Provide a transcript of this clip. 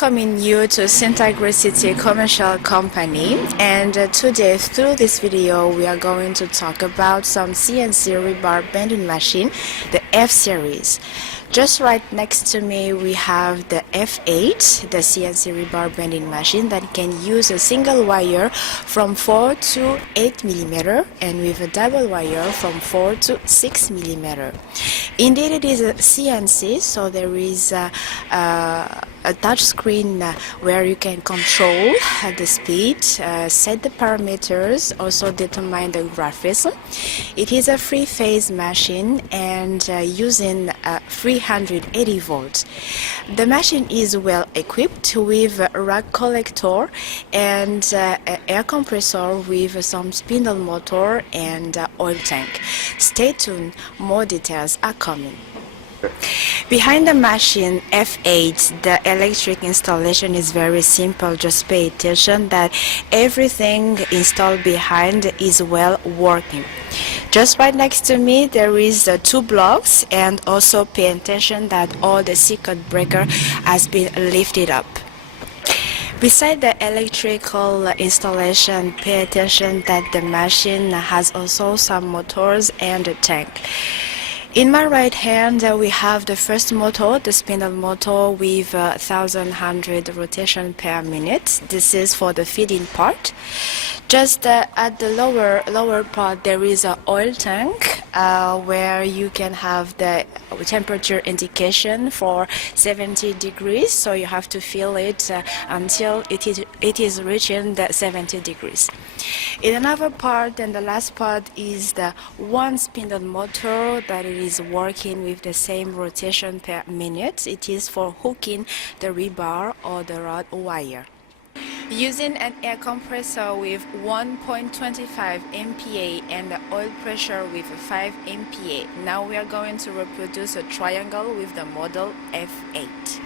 welcoming you to Greatcity Commercial Company, and today through this video we are going to talk about some CNC rebar bending machine, the F series. Just right next to me we have the F8, the CNC rebar bending machine that can use a single wire from 4 to 8 millimeter and with a double wire from 4 to 6 millimeter. Indeed, it is a CNC, so there is a touch screen where you can control the speed, set the parameters, also determine the graphism. It is a three-phase machine and using 380 volts. The machine is well equipped with a rag collector and air compressor with some spindle motor and oil tank. Stay tuned, more details are coming. Behind the machine F8, the electric installation is very simple. Just pay attention that everything installed behind is well working. Just right next to me there is 2 blocks, and also pay attention that all the circuit breaker has been lifted up. Beside the electrical installation, pay attention that the machine has also some motors and a tank. In my right hand we have the first motor, the spindle motor with 1100 rotation per minute. This is for the feeding part. Just at the lower part there is an oil tank where you can have the temperature indication for 70 degrees, so you have to fill it until it is reaching the 70 degrees. In another part, and the last part, is the one spindle motor that it is working with the same rotation per minute. It is for hooking the rebar or the rod wire. Using an air compressor with 1.25 MPa and the oil pressure with 5 MPa. Now we are going to reproduce a triangle with the model F8.